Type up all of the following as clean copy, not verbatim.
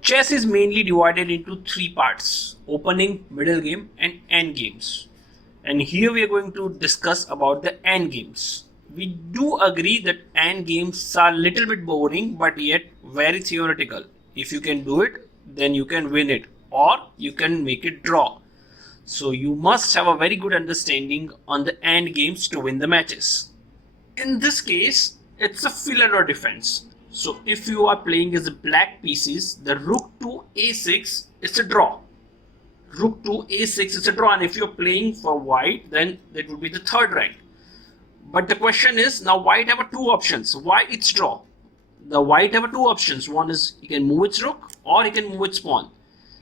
Chess is mainly divided into three parts: opening, middle game, and end games. And here we are going to discuss about the end games. We do agree that end games are little bit boring but yet very theoretical. If you can do it, then you can win it, or you can make it draw. So you must have a very good understanding on the end games to win the matches. In this case, it's a Philidor defense. So if you are playing as a black pieces, the rook to a6 is a draw. Rook to a6 is a draw, and if you're playing for white, then that would be the third rank. But the question is, now white have two options. Why it's draw? The white have two options. One is he can move its rook or he can move its pawn.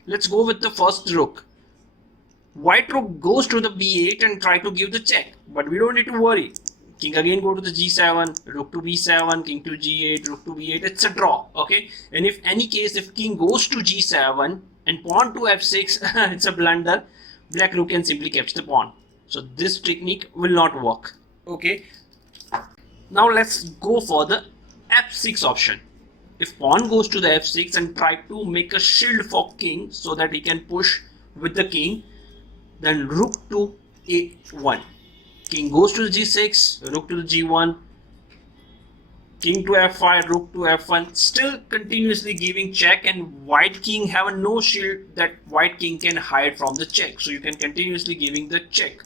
Let's go with the first rook. White rook goes to the b8 and try to give the check, but we don't need to worry. King again go to the g7, rook to b7, king to g8, rook to b8. It's a draw, okay? And if any case, if king goes to g7 and pawn to f6, it's a blunder. Black rook can simply capture the pawn. So this technique will not work, okay? Now let's go for the f6 option. If pawn goes to the f6 and try to make a shield for king so that he can push with the king, then rook to a1. King goes to the g6, rook to the g1, king to f5, rook to f1, still continuously giving check, and white king have no shield that white king can hide from the check. So you can continuously giving the check.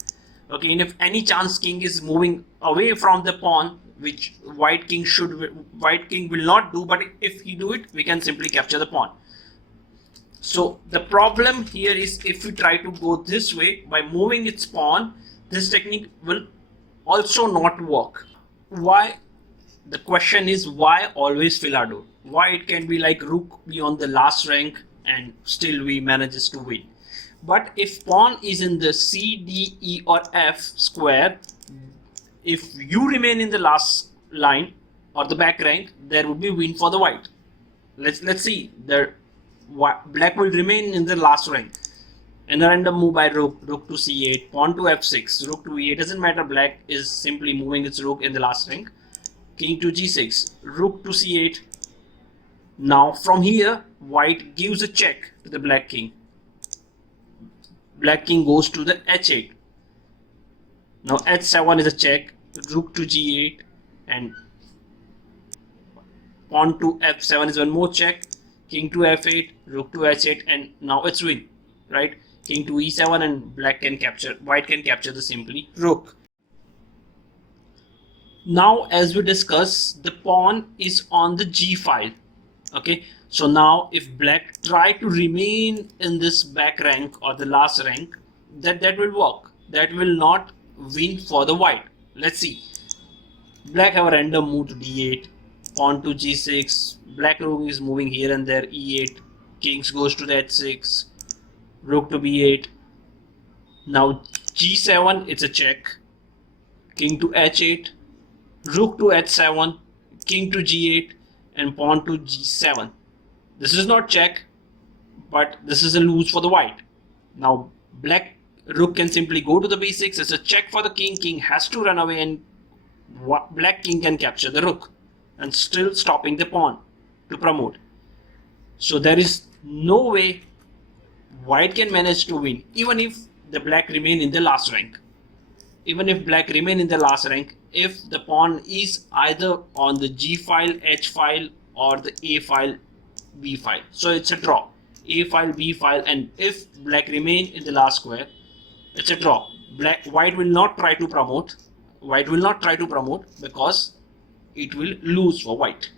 Okay, and if any chance king is moving away from the pawn, which white king will not do, but if he do it, we can simply capture the pawn. So the problem here is, if we try to go this way by moving its pawn, this technique will also not work. Why? The question is, why always Philidor? Why it can be like rook be on the last rank and still we manages to win? But if pawn is in the C, D, E or F square, if you remain in the last line or the back rank, there would be win for the white. Let's see. Black will remain in the last rank. And a random move by rook to c8, pawn to f6, rook to e8. Doesn't matter. Black is simply moving its rook in the last rank. King to g6, rook to c8. Now from here, white gives a check to the black king. Black king goes to the h8. Now h7 is a check. Rook to g8 and pawn to f7 is one more check. King to f8, rook to h8, and now it's win, right? King to e7 and white can capture the simply rook. Now as we discuss, the pawn is on the g file, okay? So now if black try to remain in this back rank or the last rank, that will work. That will not win for the white. Let's see. Black have a random move to d8, pawn to g6, black rook is moving here and there, e8, kings goes to the h6, rook to b8. Now g7, it's a check. King to h8, rook to h7, king to g8, and pawn to g7. This is not check, but this is a lose for the white. Now black rook can simply go to the b6. It's a check for the king. King has to run away, and black king can capture the rook and still stopping the pawn to promote. So there is no way white can manage to win, even if the black remain in the last rank. Even if black remain in the last rank, if the pawn is either on the g file, h file, or the a file, b file. So it's a draw. A file, b file, and if black remain in the last square, it's a draw. White will not try to promote. White will not try to promote because it will lose for white.